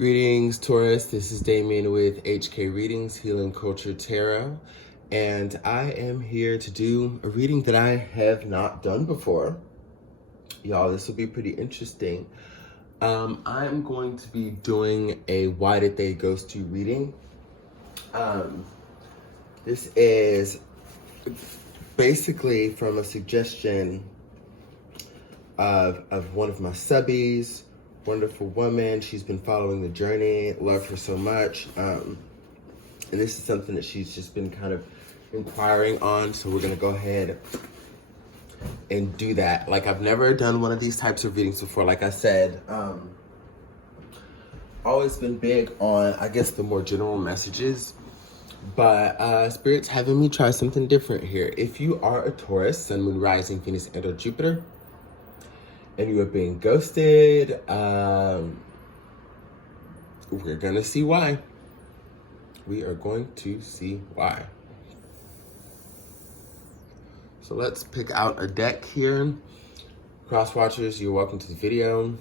Greetings, Taurus. This is Damien with HK Readings, Healing Culture Tarot, and I am here to do a reading that I have not done before. Y'all, this will be pretty interesting. I'm going to be doing a Why Did They Ghost You reading. This is basically from a suggestion of one of my subbies. Wonderful woman. She's been following the journey. Love her so much. And this is something that she's just been kind of inquiring on. So we're going to go ahead and do that. Like, I've never done one of these types of readings before. Like I said, always been big on, I guess, the more general messages. But Spirit's having me try something different here. If you are a Taurus, Sun, Moon, Rising, Venus, and or Jupiter, and you are being ghosted, we're gonna see why. We are going to see why. So let's pick out a deck here. Cross watchers, you're welcome to the video.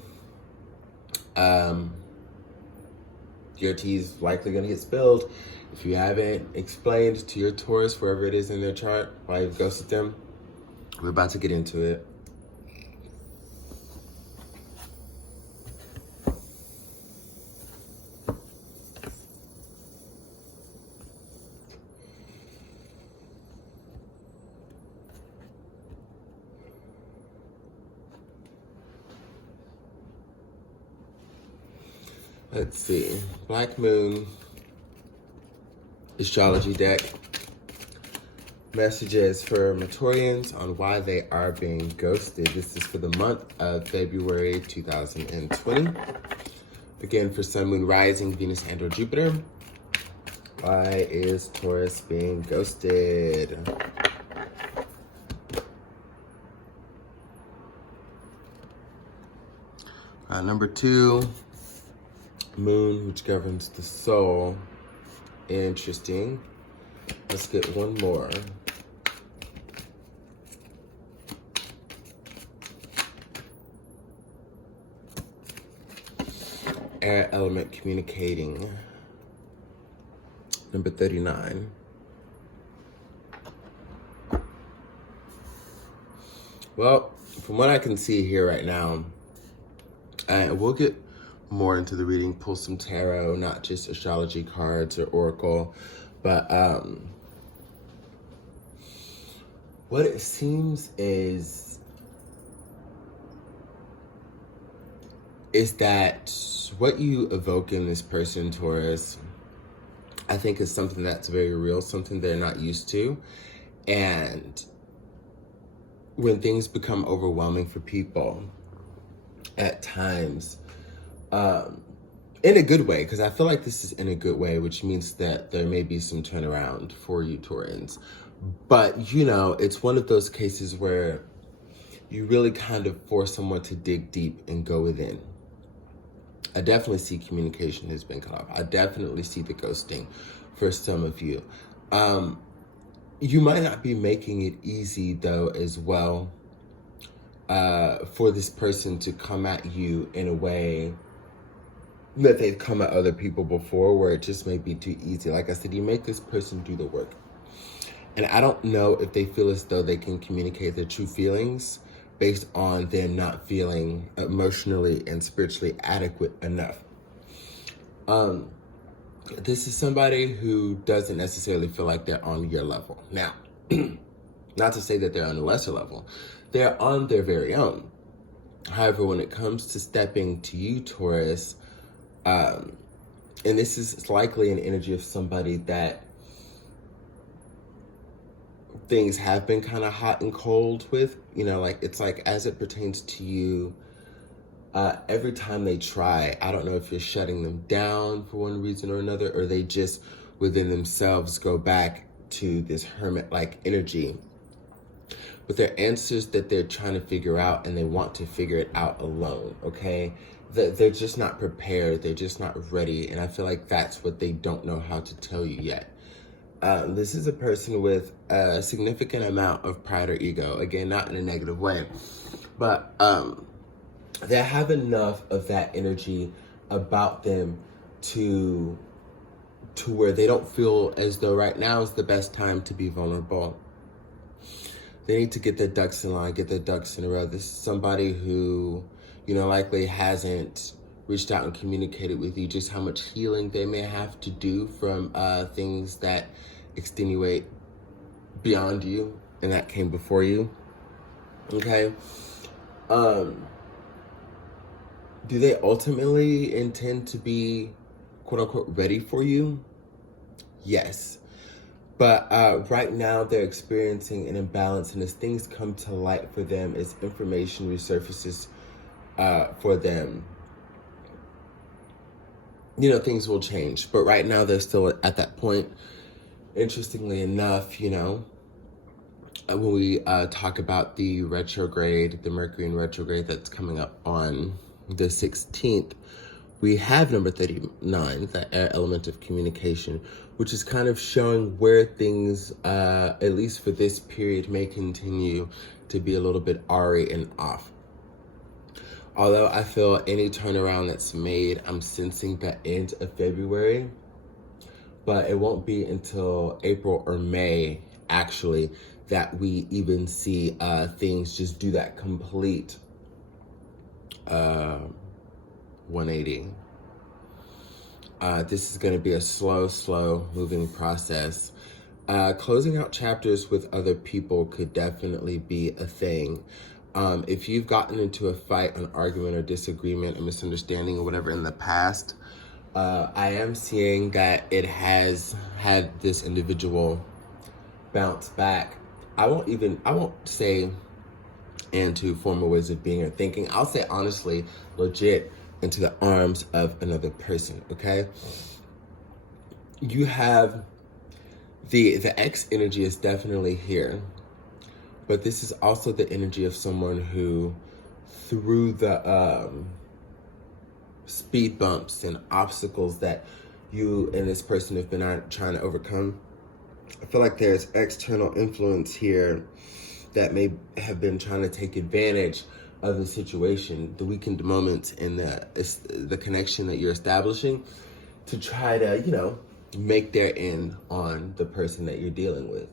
Your tea is likely gonna get spilled. If you haven't explained to your Taurus, wherever it is in their chart, why you've ghosted them, we're about to get into it. Let's see. Black Moon astrology deck. Messages for Matorians on why they are being ghosted. This is for the month of February 2020. Again, for Sun, Moon, Rising, Venus, and or Jupiter. Why is Taurus being ghosted? Number 2. Moon, which governs the soul. Interesting. Let's get one more. Air element communicating. Number 39. Well, from what I can see here right now, we'll get more into the reading, pull some tarot, not just astrology cards or oracle, but what it seems is that what you evoke in this person, Taurus, I think is something that's very real, something they're not used to. And when things become overwhelming for people at times, in a good way, because I feel like this is in a good way, which means that there may be some turnaround for you Taurans. But, you know, it's one of those cases where you really kind of force someone to dig deep and go within. I definitely see communication has been cut off. I definitely see the ghosting for some of you. You might not be making it easy, though, as well, for this person to come at you in a way that they've come at other people before, where it just may be too easy. Like I said, you make this person do the work. And I don't know if they feel as though they can communicate their true feelings based on them not feeling emotionally and spiritually adequate enough. This is somebody who doesn't necessarily feel like they're on your level. Now, not to say that they're on a lesser level. They're on their very own. However, when it comes to stepping to you, Taurus, and this is likely an energy of somebody that things have been kind of hot and cold with, you know, like it's like as it pertains to you, every time they try, I don't know if you're shutting them down for one reason or another, or they just within themselves go back to this hermit-like energy with their answers that they're trying to figure out, and they want to figure it out alone, okay? They're just not prepared. They're just not ready. And I feel like that's what they don't know how to tell you yet. This is a person with a significant amount of pride or ego. Again, not in a negative way. But they have enough of that energy about them to where they don't feel as though right now is the best time to be vulnerable. They need to get their ducks in line, get their ducks in a row. This is somebody who, likely hasn't reached out and communicated with you just how much healing they may have to do from things that extenuate beyond you and that came before you. Okay? Do they ultimately intend to be, quote unquote, ready for you? Yes. But right now they're experiencing an imbalance, and as things come to light for them, as information resurfaces for them, things will change. But right now they're still at that point. Interestingly enough, when we talk about the retrograde, the Mercury in retrograde that's coming up on the 16th, we have number 39, the air element of communication, which is kind of showing where things, at least for this period, may continue to be a little bit awry and off. Although I feel any turnaround that's made, I'm sensing the end of February, but it won't be until April or May, actually, that we even see things just do that complete 180. This is going to be a slow moving process. Closing out chapters with other people could definitely be a thing. If you've gotten into a fight, an argument, or disagreement, a misunderstanding, or whatever in the past, I am seeing that it has had this individual bounce back. I won't say into former ways of being or thinking. I'll say honestly, legit, into the arms of another person, okay? You have the X energy is definitely here, but this is also the energy of someone who, through the speed bumps and obstacles that you and this person have been trying to overcome, I feel like there's external influence here that may have been trying to take advantage of the situation, the weakened moments in the connection that you're establishing, to try to, make their end on the person that you're dealing with.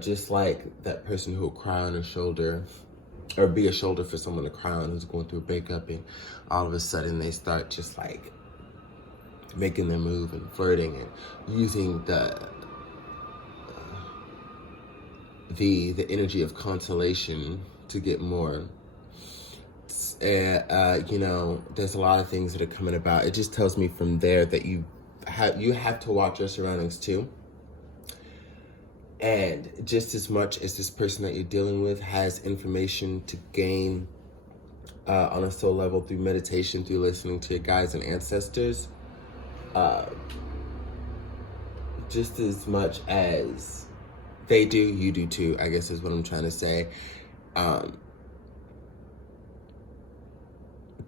Just like that person who will cry on a shoulder, or be a shoulder for someone to cry on who's going through a breakup, and all of a sudden they start just like making their move and flirting and using the energy of consolation to get more. There's a lot of things that are coming about. It just tells me from there that you have to watch your surroundings too. And just as much as this person that you're dealing with has information to gain on a soul level through meditation, through listening to your guides and ancestors, just as much as they do, you do too, I guess is what I'm trying to say.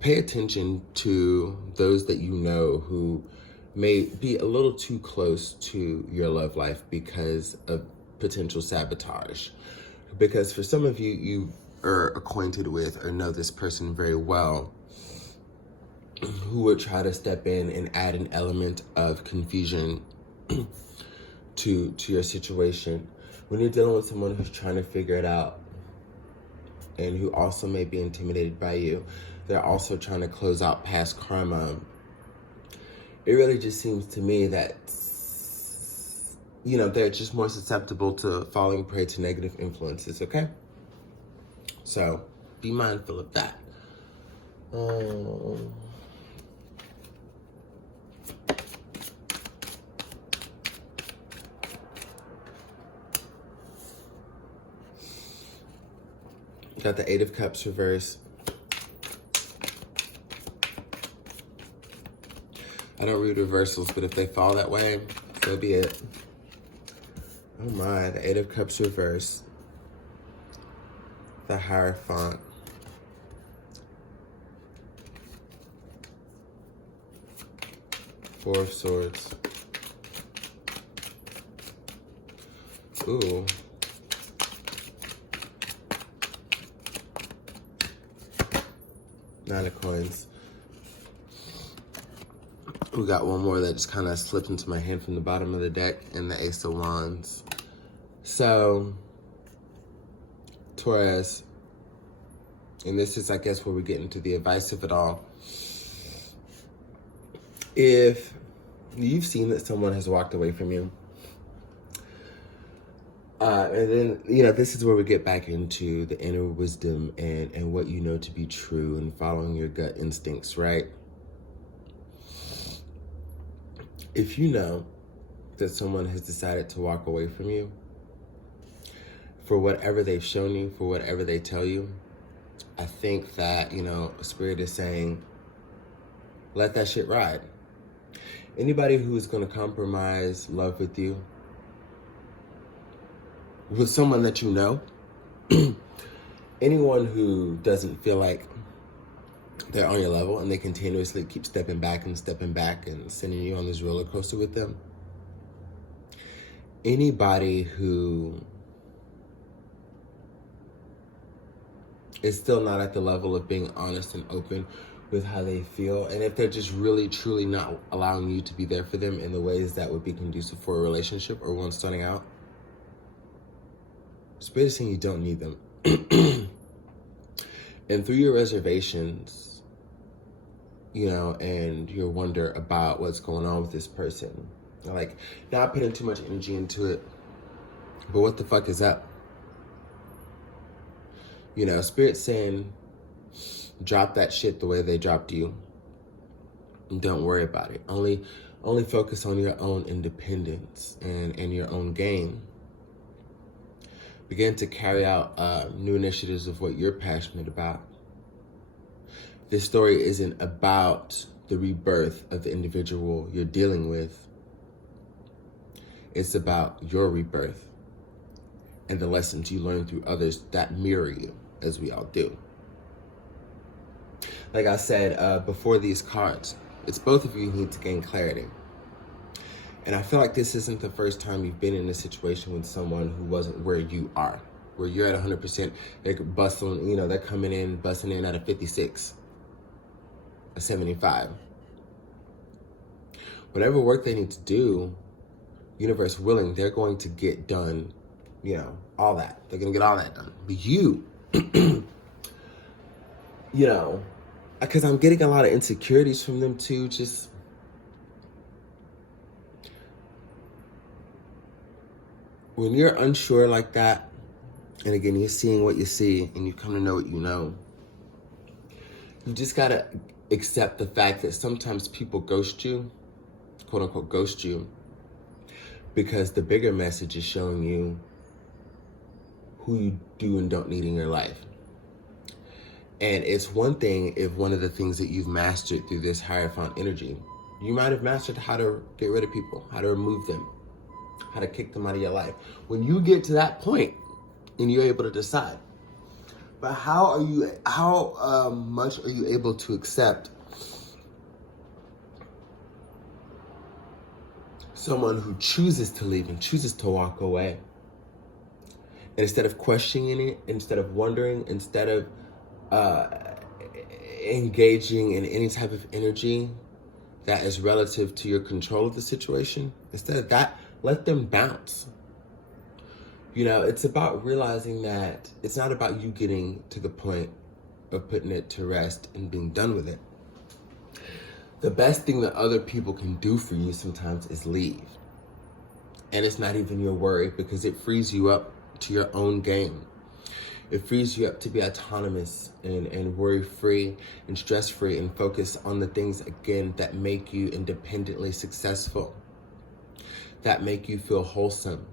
Pay attention to those that you know who may be a little too close to your love life because of potential sabotage. Because for some of you, you are acquainted with or know this person very well, who would try to step in and add an element of confusion to your situation. When you're dealing with someone who's trying to figure it out and who also may be intimidated by you, they're also trying to close out past karma. It really just seems to me that, they're just more susceptible to falling prey to negative influences, okay? So be mindful of that. Got the Eight of Cups reverse. I don't read reversals, but if they fall that way, so be it. Oh my, the Eight of Cups reverse. The Hierophant. Four of Swords. Ooh. Nine of Coins. We got one more that just kind of slipped into my hand from the bottom of the deck, and the Ace of Wands. So, Taurus, and this is, I guess, where we get into the advice of it all. If you've seen that someone has walked away from you, and then, this is where we get back into the inner wisdom and what you know to be true and following your gut instincts, right? If you know that someone has decided to walk away from you for whatever they've shown you, for whatever they tell you, I think that, Spirit is saying, let that shit ride. Anybody who is going to compromise love with you, with someone that you know, anyone who doesn't feel like they're on your level and they continuously keep stepping back and sending you on this roller coaster with them. Anybody who is still not at the level of being honest and open with how they feel, and if they're just really, truly not allowing you to be there for them in the ways that would be conducive for a relationship or one starting out, Spirit is saying you don't need them. And through your reservations, and your wonder about what's going on with this person, like, not putting too much energy into it, but what the fuck is up? Spirit's saying, drop that shit the way they dropped you. And don't worry about it. Only focus on your own independence and your own game. Begin to carry out new initiatives of what you're passionate about. This story isn't about the rebirth of the individual you're dealing with. It's about your rebirth and the lessons you learn through others that mirror you, as we all do. Like I said before these cards, it's both of you who need to gain clarity. And I feel like this isn't the first time you've been in a situation with someone who wasn't where you are, where you're at 100%. They're busting, they're coming in, busting in at a 56, a 75. Whatever work they need to do, universe willing, they're going to get done, all that. They're going to get all that done. But you, because I'm getting a lot of insecurities from them too, just... when you're unsure like that, and again, you're seeing what you see, and you come to know what you know, you just gotta accept the fact that sometimes people ghost you, quote unquote ghost you, because the bigger message is showing you who you do and don't need in your life. And it's one thing if one of the things that you've mastered through this Hierophant energy, you might have mastered how to get rid of people, how to remove them, how to kick them out of your life. When you get to that point and you're able to decide, but how much are you able to accept someone who chooses to leave and chooses to walk away? And instead of questioning it, instead of wondering, instead of engaging in any type of energy that is relative to your control of the situation, instead of that, let them bounce. It's about realizing that it's not about you getting to the point of putting it to rest and being done with it. The best thing that other people can do for you sometimes is leave. And it's not even your worry, because it frees you up to your own game. It frees you up to be autonomous and worry-free and stress-free and focus on the things, again, that make you independently successful, that make you feel wholesome,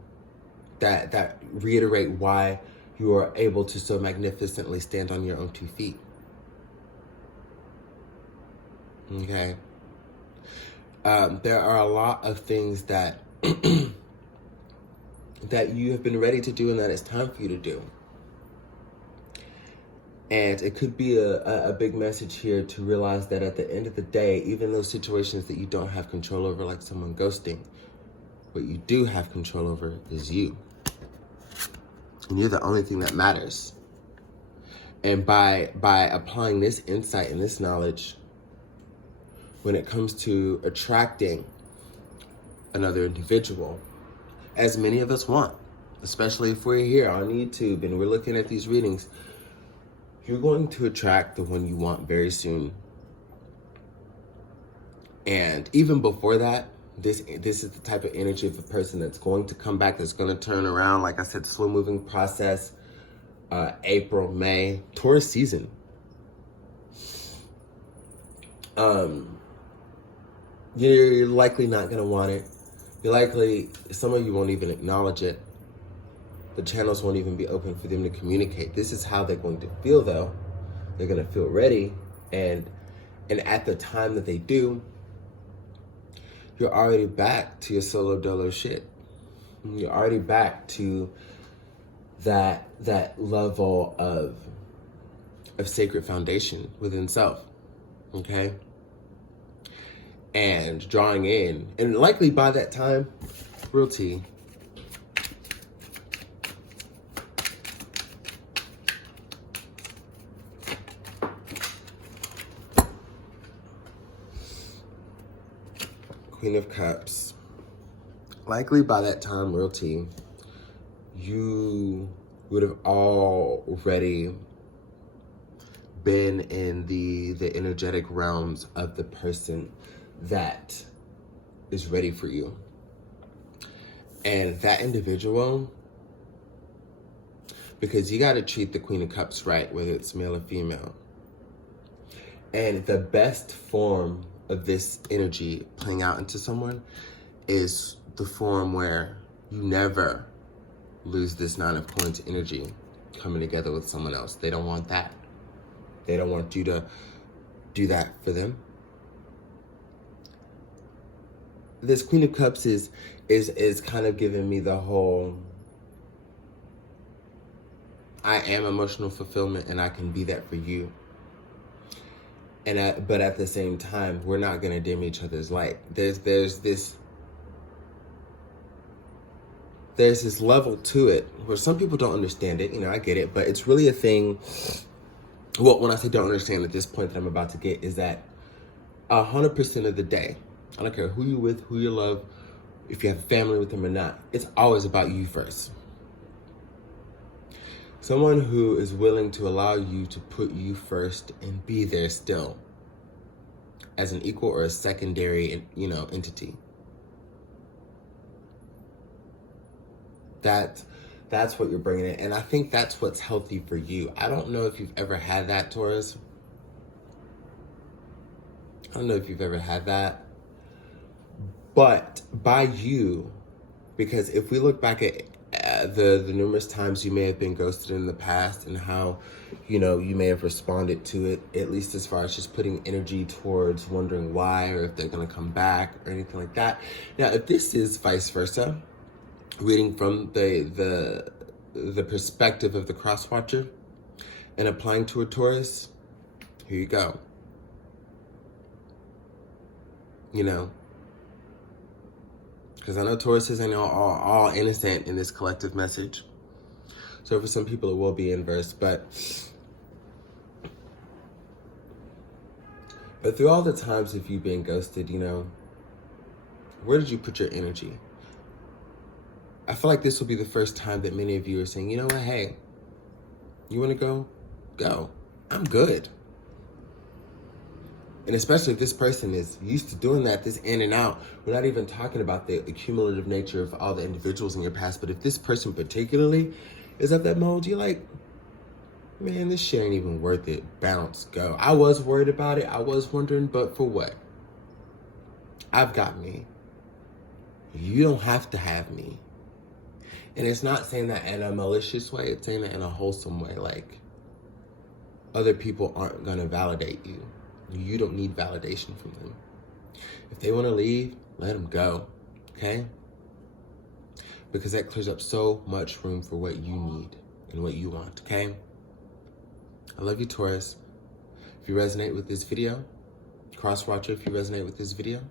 that reiterate why you are able to so magnificently stand on your own 2 feet. Okay? There are a lot of things that that you have been ready to do and that it's time for you to do. And it could be a big message here to realize that at the end of the day, even those situations that you don't have control over, like someone ghosting, what you do have control over is you. And you're the only thing that matters. And by applying this insight and this knowledge, when it comes to attracting another individual, as many of us want, especially if we're here on YouTube and we're looking at these readings, you're going to attract the one you want very soon. And even before that, this is the type of energy of a person that's going to come back, that's going to turn around. Like I said, slow moving process. April, May, Taurus season. You're likely not going to want it. You're likely, some of you won't even acknowledge it. The channels won't even be open for them to communicate. This is how they're going to feel, though. They're going to feel ready. And at the time that they do, you're already back to your solo dolo shit. You're already back to that level of sacred foundation within self. Okay? And drawing in. And likely by that time, real tea. Queen of Cups. Likely by that time, real tea, you would have already been in the energetic realms of the person that is ready for you. And that individual, because you got to treat the Queen of Cups right, whether it's male or female. And the best form of this energy playing out into someone is the form where you never lose this Nine of Coins energy coming together with someone else. They don't want that. They don't want you to do that for them. This Queen of Cups is kind of giving me the whole, I am emotional fulfillment and I can be that for you. And but at the same time, we're not going to dim each other's light. There's this level to it where some people don't understand it. You know, I get it, but it's really a thing. Well, when I say don't understand at this point that I'm about to get, is that 100% of the day, I don't care who you with, who you love, if you have family with them or not, it's always about you first. Someone who is willing to allow you to put you first and be there still as an equal or a secondary, entity. That's what you're bringing in. And I think that's what's healthy for you. I don't know if you've ever had that, Taurus. I don't know if you've ever had that. But by you, because if we look back at the numerous times you may have been ghosted in the past and how, you may have responded to it, at least as far as just putting energy towards wondering why or if they're going to come back or anything like that. Now, if this is vice versa, reading from the perspective of the cross watcher and applying to a Taurus, here you go. Because I know Tauruses ain't all innocent in this collective message. So for some people it will be inverse, but through all the times of you being ghosted, where did you put your energy? I feel like this will be the first time that many of you are saying, you know what, hey, you want to go? Go. I'm good. And especially if this person is used to doing that, this in and out. We're not even talking about the cumulative nature of all the individuals in your past. But if this person particularly is of that mode, you're like, man, this shit ain't even worth it. Bounce, go. I was worried about it. I was wondering, but for what? I've got me. You don't have to have me. And it's not saying that in a malicious way. It's saying that in a wholesome way. Like, other people aren't going to validate you. You don't need validation from them. If they want to leave, let them go, okay? Because that clears up so much room for what you need and what you want, okay? I love you, Taurus. If you resonate with this video, cross-watcher, if you resonate with this video,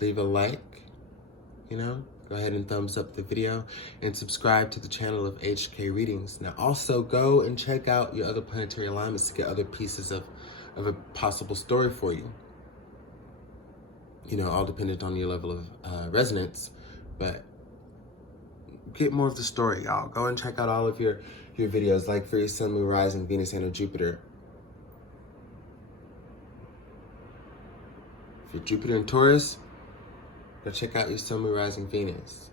leave a like, go ahead and thumbs up the video and subscribe to the channel of HK Readings. Now, also go and check out your other planetary alignments to get other pieces of a possible story for you. you know, all dependent on your level of resonance. But get more of the story, y'all. Go and check out all of your videos, like for your Sun, Moon, Rising, Venus, and Jupiter. If you're Jupiter and Taurus, go check out your Sun, Moon, Rising, Venus.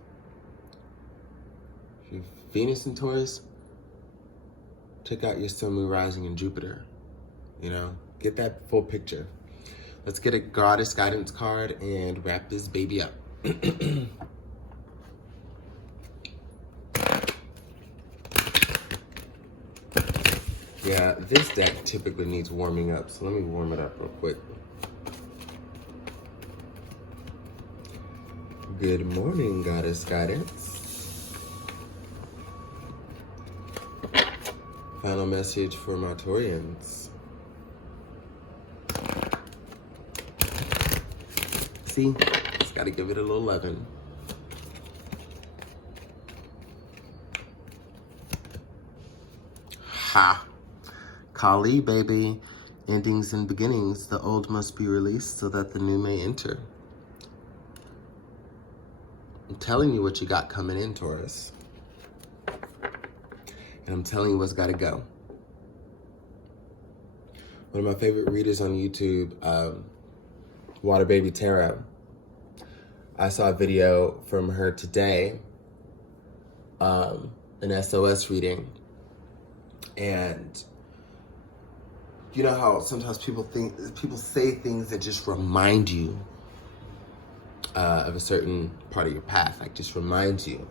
If you're Venus and Taurus, check out your Sun, Moon, Rising, and Jupiter. You know, get that full picture. Let's get a goddess guidance card and wrap this baby up. Yeah, this deck typically needs warming up, so let me warm it up real quick. Good morning, goddess guidance. Final message for my Taurians. See, just gotta give it a little loving. Ha! Kali, baby. Endings and beginnings. The old must be released so that the new may enter. I'm telling you what you got coming in, Taurus. And I'm telling you what's got to go. One of my favorite readers on YouTube, Water Baby Tarot. I saw a video from her today, an SOS reading. And you know how sometimes people say things that just remind you of a certain part of your path, like just reminds you.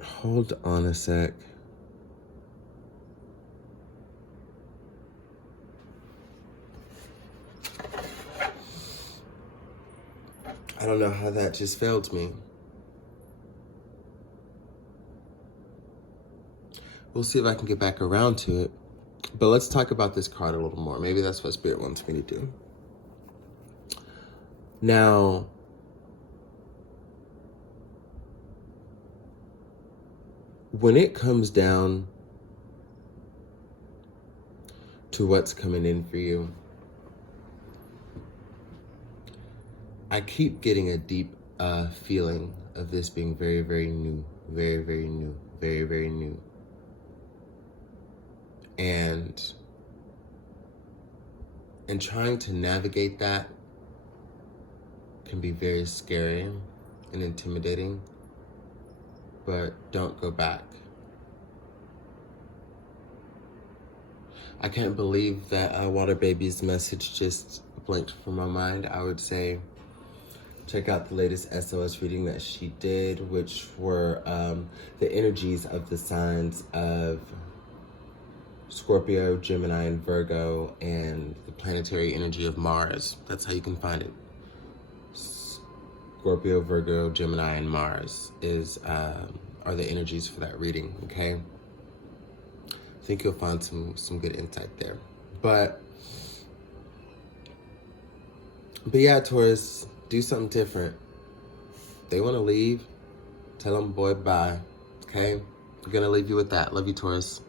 Hold on a sec. I don't know how that just failed me. We'll see if I can get back around to it. But let's talk about this card a little more. Maybe that's what Spirit wants me to do. Now, when it comes down to what's coming in for you, I keep getting a deep feeling of this being very, very new, very, very new, very, very new. And trying to navigate that can be very scary and intimidating, but don't go back. I can't believe that Water Baby's message just blinked from my mind. I would say check out the latest SOS reading that she did, which were the energies of the signs of Scorpio, Gemini, and Virgo, and the planetary energy of Mars. That's how you can find it. Scorpio, Virgo, Gemini, and Mars are the energies for that reading, okay? I think you'll find some good insight there. But yeah, Taurus, do something different. If they want to leave, tell them, boy, bye, okay? I'm going to leave you with that. Love you, Taurus.